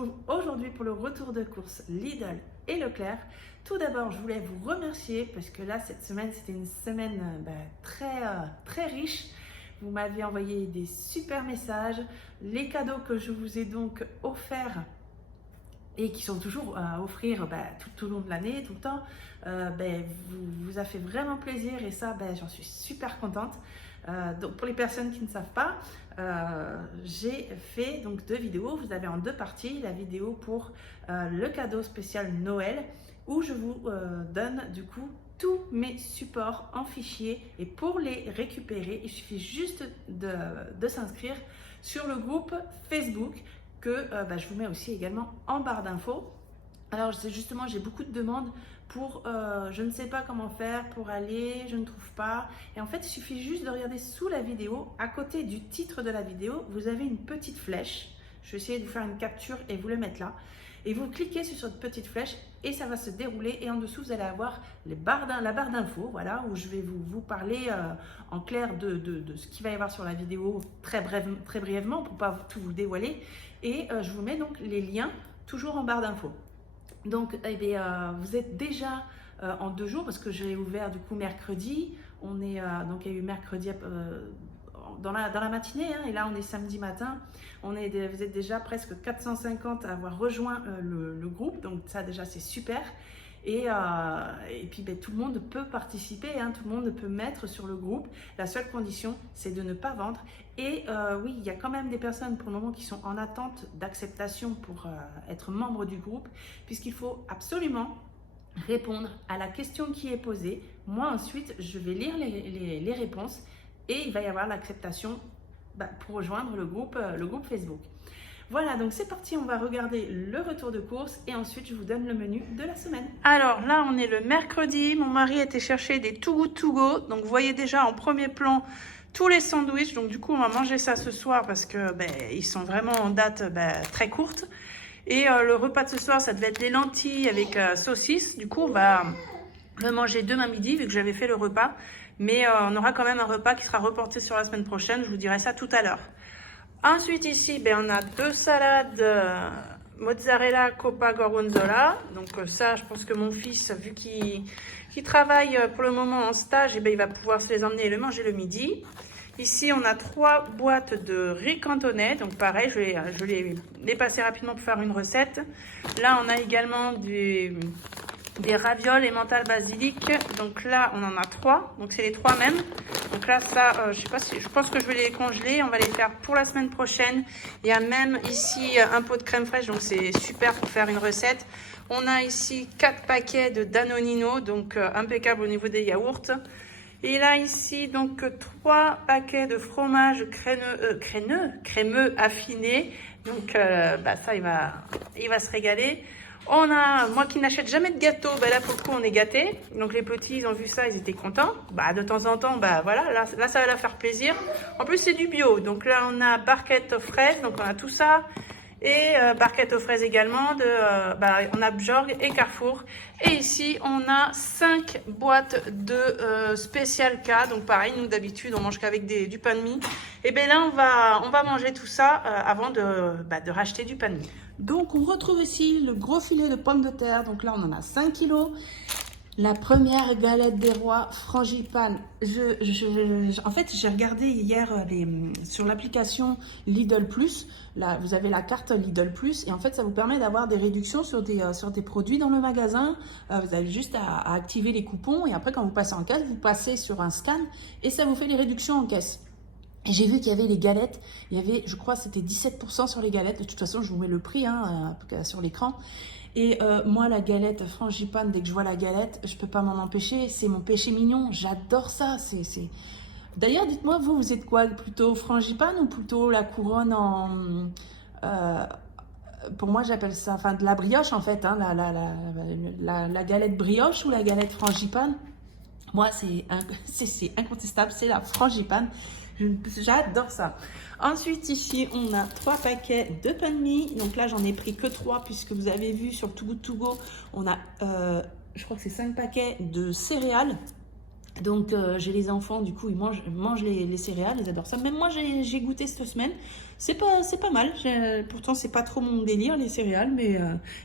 retrouve aujourd'hui pour le retour de course Lidl et Leclerc. Tout d'abord, je voulais vous remercier parce que là, cette semaine, c'était une semaine très riche. Vous m'avez envoyé des super messages. Les cadeaux que je vous ai donc offerts et qui sont toujours à offrir tout au long de l'année, tout le temps, vous a fait vraiment plaisir et ça, j'en suis super contente. Donc pour les personnes qui ne savent pas, j'ai fait donc 2 vidéos. Vous avez en 2 parties la vidéo pour le cadeau spécial Noël où je vous donne du coup tous mes supports en fichier et pour les récupérer, il suffit juste de s'inscrire sur le groupe Facebook que je vous mets aussi également en barre d'infos. Alors justement, j'ai beaucoup de demandes pour je ne sais pas comment faire pour aller, je ne trouve pas. Et en fait, il suffit juste de regarder sous la vidéo, à côté du titre de la vidéo, vous avez une petite flèche. Je vais essayer de vous faire une capture et vous le mettre là. Et vous cliquez sur cette petite flèche et ça va se dérouler. Et en dessous, vous allez avoir la barre d'infos, voilà, où je vais vous parler en clair de ce qu'il va y avoir sur la vidéo très brièvement pour ne pas tout vous dévoiler. Et je vous mets donc les liens toujours en barre d'infos. Donc, vous êtes déjà en 2 jours parce que j'ai ouvert du coup mercredi. On est donc il y a eu mercredi dans la matinée et là on est samedi matin. Vous êtes déjà presque 450 à avoir rejoint le groupe. Donc ça déjà c'est super. Et puis tout le monde peut participer, tout le monde peut mettre sur le groupe. La seule condition, c'est de ne pas vendre. Et oui, il y a quand même des personnes pour le moment qui sont en attente d'acceptation pour être membre du groupe, puisqu'il faut absolument répondre à la question qui est posée. Moi ensuite, je vais lire les réponses et il va y avoir l'acceptation pour rejoindre le groupe Facebook. Voilà, donc c'est parti, on va regarder le retour de course et ensuite je vous donne le menu de la semaine. Alors là, on est le mercredi, mon mari était chercher des Too Good To Go. Donc vous voyez déjà en premier plan tous les sandwichs. Donc du coup, on va manger ça ce soir parce que ils sont vraiment en date très courte. Et le repas de ce soir, ça devait être des lentilles avec saucisses. Du coup, on va le manger demain midi vu que j'avais fait le repas. Mais on aura quand même un repas qui sera reporté sur la semaine prochaine. Je vous dirai ça tout à l'heure. Ensuite ici, on a 2 salades mozzarella coppa gorgonzola. Donc ça, je pense que mon fils, vu qu'il travaille pour le moment en stage, il va pouvoir se les emmener et le manger le midi. Ici, on a 3 boîtes de riz cantonais. Donc pareil, je vais les passer rapidement pour faire une recette. Là, on a également des ravioles et mental basilic. Donc là, on en a 3. Donc c'est les 3 mêmes. Donc là, ça, je pense que je vais les congeler. On va les faire pour la semaine prochaine. Il y a même ici un pot de crème fraîche. Donc c'est super pour faire une recette. On a ici 4 paquets de Danonino. Donc impeccable au niveau des yaourts. Et là, ici, donc 3 paquets de fromage crémeux affiné. Donc ça, il va se régaler. On a, moi qui n'achète jamais de gâteau, là pour le coup on est gâtés. Donc les petits, ils ont vu ça, ils étaient contents. De temps en temps, voilà, là ça va leur faire plaisir. En plus c'est du bio. Donc là on a barquette aux fraises, donc on a tout ça. Et barquette aux fraises également, on a Bjorg et Carrefour. Et ici on a 5 boîtes de Special K. Donc pareil, nous d'habitude on mange qu'avec du pain de mie. Et là on va manger tout ça avant de racheter du pain de mie. Donc on retrouve ici le gros filet de pommes de terre. Donc là on en a 5 kilos. La première galette des rois frangipane. En fait, j'ai regardé hier sur l'application Lidl Plus. Là, vous avez la carte Lidl Plus et en fait, ça vous permet d'avoir des réductions sur des produits dans le magasin. Vous avez juste à activer les coupons et après, quand vous passez en caisse, vous passez sur un scan et ça vous fait les réductions en caisse. Et j'ai vu qu'il y avait les galettes, il y avait, je crois, c'était 17% sur les galettes. De toute façon, je vous mets le prix sur l'écran. Et moi, la galette frangipane, dès que je vois la galette, je peux pas m'en empêcher. C'est mon péché mignon. J'adore ça. D'ailleurs, dites-moi, vous êtes quoi? Plutôt frangipane ou plutôt la couronne en... pour moi, j'appelle ça, de la brioche en fait. La galette brioche ou la galette frangipane. Moi, c'est incontestable, c'est la frangipane. J'adore ça. Ensuite, ici, on a 3 paquets de pain de mie. Donc là, j'en ai pris que 3 puisque vous avez vu sur Too Good To Go, on a, je crois que c'est 5 paquets de céréales. Donc j'ai les enfants, du coup ils mangent les céréales, ils adorent ça. Même moi j'ai goûté cette semaine, c'est pas mal. Pourtant c'est pas trop mon délire les céréales, mais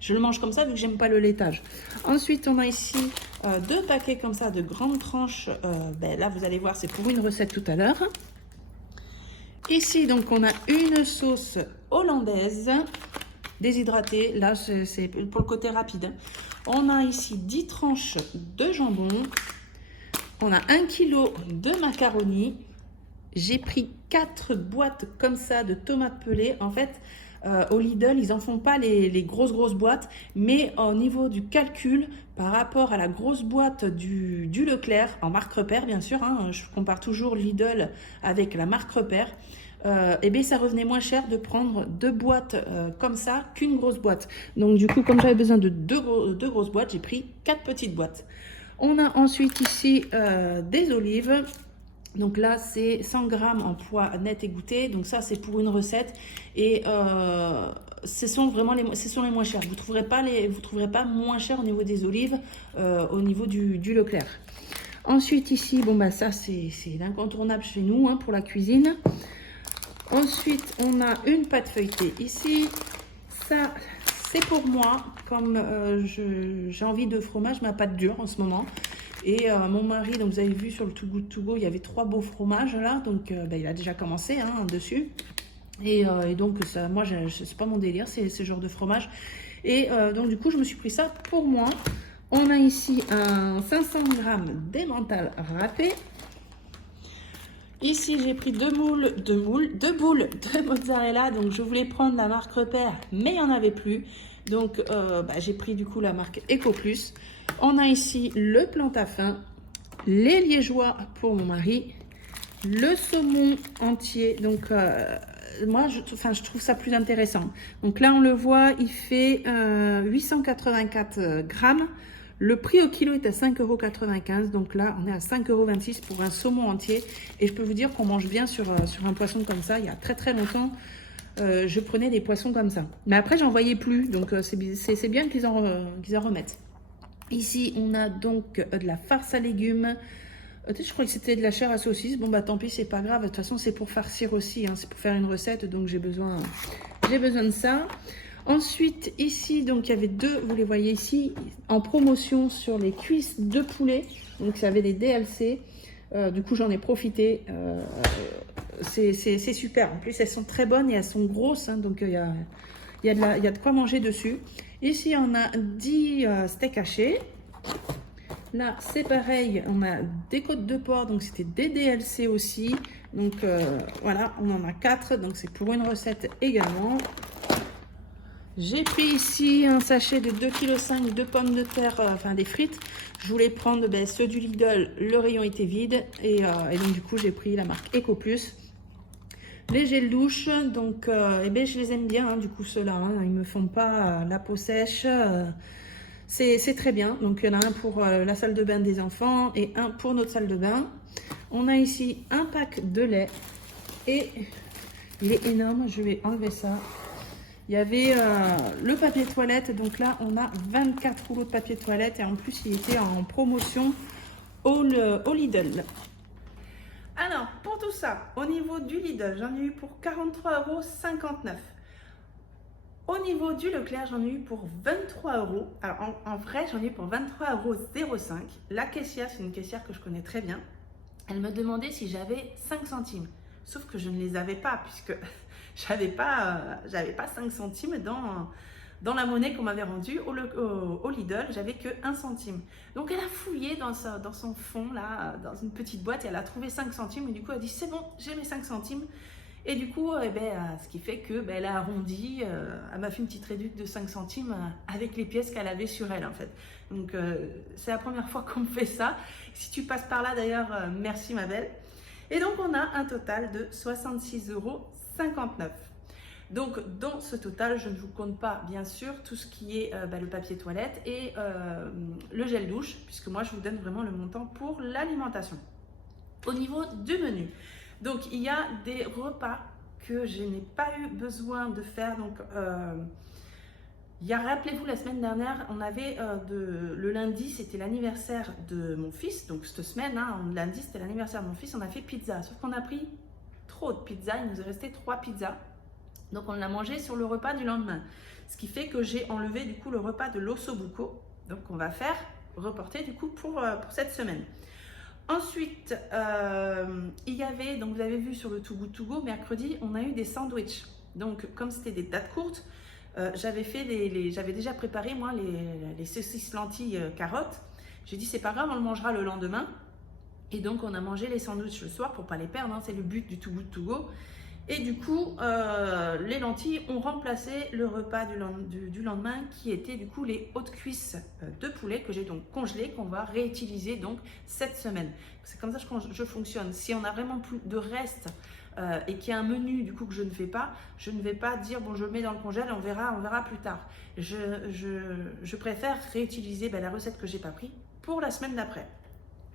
je le mange comme ça vu que j'aime pas le laitage. Ensuite on a ici 2 paquets comme ça de grandes tranches. Ben, là vous allez voir, c'est pour une recette tout à l'heure. Ici donc on a une sauce hollandaise déshydratée. Là c'est pour le côté rapide. On a ici 10 tranches de jambon. On a 1 kg de macaroni. J'ai pris 4 boîtes comme ça de tomates pelées. En fait, au Lidl, ils n'en font pas les grosses boîtes. Mais au niveau du calcul, par rapport à la grosse boîte du Leclerc, en marque Repère bien sûr, hein, je compare toujours Lidl avec la marque Repère, et bien ça revenait moins cher de prendre 2 boîtes comme ça qu'une grosse boîte. Donc du coup, comme j'avais besoin de deux grosses boîtes, j'ai pris 4 petites boîtes. On a ensuite ici des olives. Donc là, c'est 100 grammes en poids net égoutté. Donc ça, c'est pour une recette. Et ce sont vraiment les moins chers. Vous ne trouverez pas moins cher au niveau des olives, au niveau du Leclerc. Ensuite, ici, bon, bah, ça, c'est l'incontournable chez nous hein, pour la cuisine. Ensuite, on a une pâte feuilletée ici. Ça, c'est pour moi, comme j'ai envie de fromage, ma pâte dure en ce moment. Et mon mari, donc vous avez vu sur le Too Good To Go, il y avait 3 beaux fromages là, donc il a déjà commencé hein, dessus. Et donc ça, moi, c'est pas mon délire, ce genre de fromage. Et donc du coup, je me suis pris ça pour moi. On a ici un 500 grammes d'emmental râpé. Ici, j'ai pris 2 boules de mozzarella. Donc, je voulais prendre la marque Repère, mais il n'y en avait plus. Donc, j'ai pris du coup la marque Eco Plus. On a ici le plantain, les liégeois pour mon mari, le saumon entier. Donc, moi, je trouve ça plus intéressant. Donc là, on le voit, il fait 884 grammes. Le prix au kilo est à 5,95 €. Donc là, on est à 5,26 € pour un saumon entier. Et je peux vous dire qu'on mange bien sur un poisson comme ça. Il y a très longtemps, je prenais des poissons comme ça. Mais après, j'en voyais plus. Donc, c'est bien qu'ils en remettent. Ici, on a donc de la farce à légumes. Je crois que c'était de la chair à saucisse. Bon, bah tant pis, c'est pas grave. De toute façon, c'est pour farcir aussi. Hein. C'est pour faire une recette. Donc, j'ai besoin de ça. Ensuite, ici, donc il y avait 2, vous les voyez ici, en promotion sur les cuisses de poulet. Donc, ça avait des DLC. Du coup, j'en ai profité. C'est super. En plus, elles sont très bonnes et elles sont grosses. Hein, donc, il y a de quoi manger dessus. Ici, on a 10 steaks hachés. Là, c'est pareil. On a des côtes de porc. Donc, c'était des DLC aussi. Donc, voilà, on en a 4. Donc, c'est pour une recette également. J'ai pris ici un sachet de 2,5 kg de pommes de terre, enfin des frites. Je voulais prendre ceux du Lidl, le rayon était vide. Et donc du coup, j'ai pris la marque Eco Plus. Les gels douche, donc je les aime bien, hein, du coup ceux-là. Hein, ils ne me font pas la peau sèche. C'est très bien. Donc il y en a un pour la salle de bain des enfants et un pour notre salle de bain. On a ici un pack de lait. Et il est énorme, je vais enlever ça. Il y avait le papier toilette, donc là on a 24 rouleaux de papier toilette et en plus il était en promotion au Lidl. Alors pour tout ça, au niveau du Lidl, j'en ai eu pour 43,59 €. Au niveau du Leclerc, j'en ai eu pour 23 €. Alors en vrai, j'en ai eu pour 23,05 €. La caissière, c'est une caissière que je connais très bien. Elle me demandait si j'avais 5 centimes. Sauf que je ne les avais pas puisque j'avais pas 5 centimes dans la monnaie qu'on m'avait rendue au Lidl, j'avais que 1 centime. Donc elle a fouillé dans son fond là, dans une petite boîte et elle a trouvé 5 centimes et du coup elle a dit c'est bon, j'ai mes 5 centimes. Et du coup, ce qui fait que elle a arrondi, elle m'a fait une petite réduction de 5 centimes avec les pièces qu'elle avait sur elle en fait. Donc c'est la première fois qu'on me fait ça. Si tu passes par là d'ailleurs, merci ma belle. Et donc on a un total de 66,59 €. Donc dans ce total, je ne vous compte pas bien sûr tout ce qui est le papier toilette et le gel douche, puisque moi je vous donne vraiment le montant pour l'alimentation. Au niveau du menu, donc il y a des repas que je n'ai pas eu besoin de faire. Donc Rappelez-vous, la semaine dernière, on avait le lundi, c'était l'anniversaire de mon fils. Donc cette semaine, lundi, c'était l'anniversaire de mon fils. On a fait pizza. Sauf qu'on a pris trop de pizza. Il nous est resté 3 pizzas. Donc on l'a mangé sur le repas du lendemain. Ce qui fait que j'ai enlevé du coup le repas de l'ossobuco. Donc on va faire reporter du coup pour cette semaine. Ensuite, il y avait, donc vous avez vu sur le Too Good To Go, mercredi, on a eu des sandwichs. Donc comme c'était des dates courtes, j'avais déjà préparé moi les saucisses lentilles carottes. J'ai dit c'est pas grave, on le mangera le lendemain. Et donc on a mangé les sandwichs le soir pour pas les perdre, c'est le but du Too Good To Go. Et du coup, les lentilles ont remplacé le repas du lendemain qui était du coup les hautes cuisses de poulet que j'ai donc congelées, qu'on va réutiliser donc cette semaine. C'est comme ça que je fonctionne. Si on a vraiment plus de restes et qu'il y a un menu du coup que je ne fais pas, je ne vais pas dire bon je le mets dans le congèle, on verra plus tard. Je préfère réutiliser la recette que j'ai pas pris pour la semaine d'après,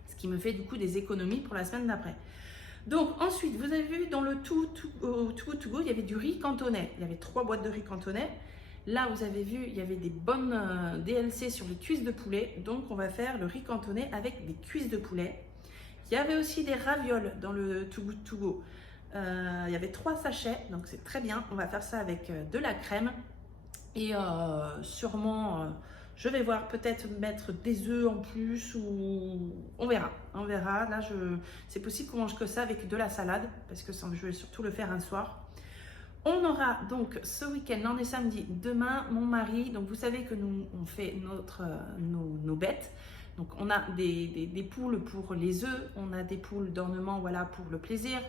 ce qui me fait du coup des économies pour la semaine d'après. Donc ensuite, vous avez vu dans le Too Good To Go, il y avait du riz cantonais. Il y avait 3 boîtes de riz cantonais. Là, vous avez vu, il y avait des bonnes DLC sur les cuisses de poulet. Donc on va faire le riz cantonais avec des cuisses de poulet. Il y avait aussi des ravioles dans le Too Good To Go. Il y avait 3 sachets, donc c'est très bien. On va faire ça avec de la crème. Et sûrement, je vais voir, peut-être mettre des œufs en plus ou on verra. Là, c'est possible qu'on mange que ça avec de la salade parce que je vais surtout le faire un soir. On aura donc ce week-end, on est samedi, demain, mon mari, donc vous savez que nous, on fait nos bêtes. Donc on a des poules pour les œufs, on a des poules d'ornement, voilà, pour le plaisir.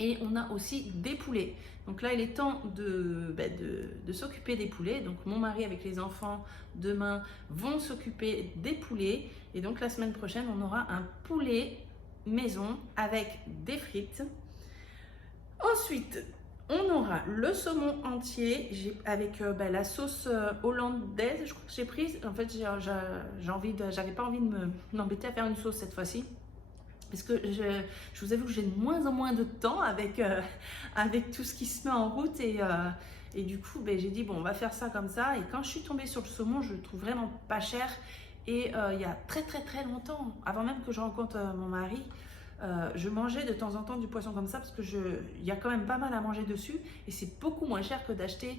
Et on a aussi des poulets. Donc là, il est temps de s'occuper des poulets. Donc mon mari avec les enfants demain vont s'occuper des poulets. Et donc la semaine prochaine, on aura un poulet maison avec des frites. Ensuite, on aura le saumon entier avec la sauce hollandaise, je crois que j'ai prise. En fait, j'avais pas envie de m'embêter à faire une sauce cette fois-ci. Parce que je vous avoue que j'ai de moins en moins de temps avec tout ce qui se met en route et du coup j'ai dit bon on va faire ça comme ça. Et quand je suis tombée sur le saumon, je le trouve vraiment pas cher et il y a très longtemps, avant même que je rencontre mon mari, je mangeais de temps en temps du poisson comme ça parce que il y a quand même pas mal à manger dessus et c'est beaucoup moins cher que d'acheter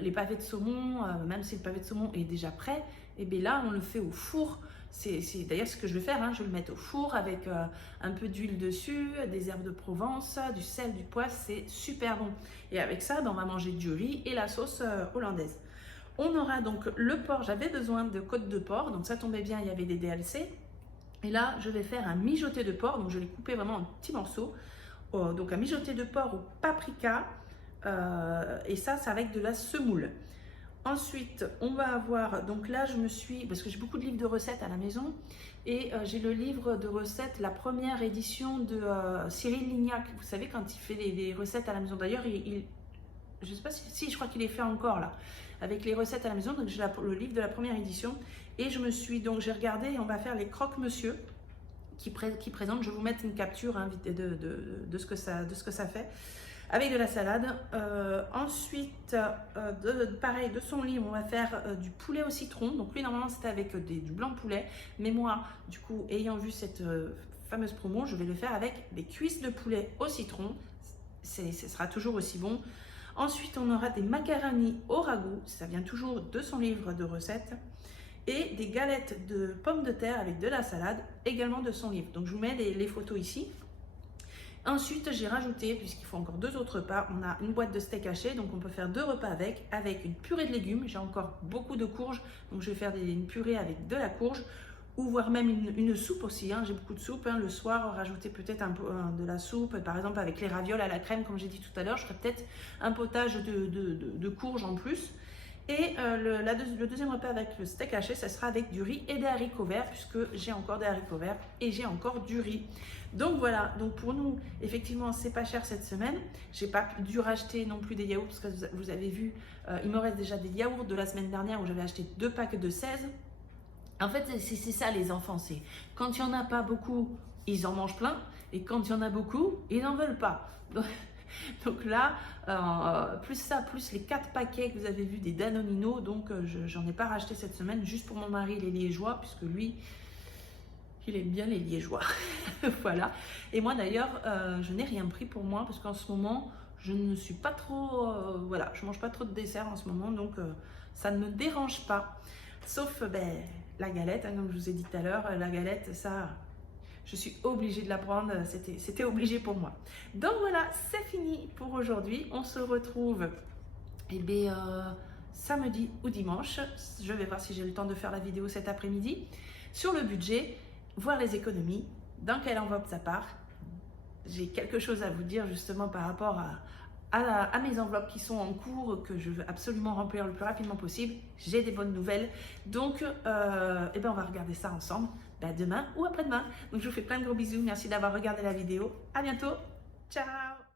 les pavés de saumon, même si le pavé de saumon est déjà prêt. Et bien là on le fait au four. C'est d'ailleurs ce que je vais faire, je vais le mettre au four avec un peu d'huile dessus, des herbes de Provence, du sel, du poivre, c'est super bon. Et avec ça, on va manger du riz et la sauce hollandaise. On aura donc le porc, j'avais besoin de côtes de porc, donc ça tombait bien, il y avait des DLC. Et là, je vais faire un mijoté de porc, donc je l'ai coupé vraiment en petits morceaux. Donc un mijoté de porc au paprika, et ça c'est avec de la semoule. Ensuite, on va avoir, donc là parce que j'ai beaucoup de livres de recettes à la maison, et j'ai le livre de recettes, la première édition de Cyril Lignac. Vous savez, quand il fait les recettes à la maison, d'ailleurs, je ne sais pas si je crois qu'il les fait encore là, avec les recettes à la maison, donc j'ai le livre de la première édition, et j'ai regardé, et on va faire les croque-monsieur qui présentent, je vais vous mettre une capture de ce que ça fait. Avec de la salade. Ensuite, pareil, de son livre, on va faire du poulet au citron. Donc lui, normalement, c'était avec du blanc de poulet. Mais moi, du coup, ayant vu cette fameuse promo, je vais le faire avec des cuisses de poulet au citron. Ce sera toujours aussi bon. Ensuite, on aura des macaronis au ragoût. Ça vient toujours de son livre de recettes. Et des galettes de pommes de terre avec de la salade, également de son livre. Donc, je vous mets les photos ici. Ensuite, j'ai rajouté, puisqu'il faut encore 2 autres repas, on a une boîte de steak haché, donc on peut faire 2 repas avec une purée de légumes. J'ai encore beaucoup de courges, donc je vais faire une purée avec de la courge, ou voire même une soupe aussi. J'ai beaucoup de soupe. Le soir, rajouter peut-être un peu de la soupe, par exemple avec les ravioles à la crème, comme j'ai dit tout à l'heure. Je ferai peut-être un potage de courges en plus. Et le deuxième repas avec le steak haché, ça sera avec du riz et des haricots verts, puisque j'ai encore des haricots verts et j'ai encore du riz. Donc voilà, donc pour nous, effectivement, c'est pas cher cette semaine. J'ai pas dû racheter non plus des yaourts, parce que vous avez vu, il me reste déjà des yaourts de la semaine dernière où j'avais acheté 2 packs de 16. En fait, c'est ça les enfants, c'est quand il n'y en a pas beaucoup, ils en mangent plein, et quand il y en a beaucoup, ils n'en veulent pas. Donc là, plus ça, plus les 4 paquets que vous avez vus des Danonino, donc j'en ai pas racheté cette semaine, juste pour mon mari les liégeois, puisque lui, il aime bien les liégeois. Voilà. Et moi d'ailleurs, je n'ai rien pris pour moi, parce qu'en ce moment, je ne suis pas trop, voilà, je mange pas trop de dessert en ce moment, donc ça ne me dérange pas. Sauf la galette, hein, comme je vous ai dit tout à l'heure, la galette, ça, je suis obligée de la prendre, c'était obligé pour moi. Donc voilà, c'est fini pour aujourd'hui. On se retrouve samedi ou dimanche. Je vais voir si j'ai le temps de faire la vidéo cet après-midi. Sur le budget, voir les économies, dans quelle enveloppe ça part. J'ai quelque chose à vous dire justement par rapport à mes enveloppes qui sont en cours, que je veux absolument remplir le plus rapidement possible. J'ai des bonnes nouvelles. Donc, on va regarder ça ensemble demain ou après-demain. Donc, je vous fais plein de gros bisous. Merci d'avoir regardé la vidéo. À bientôt. Ciao.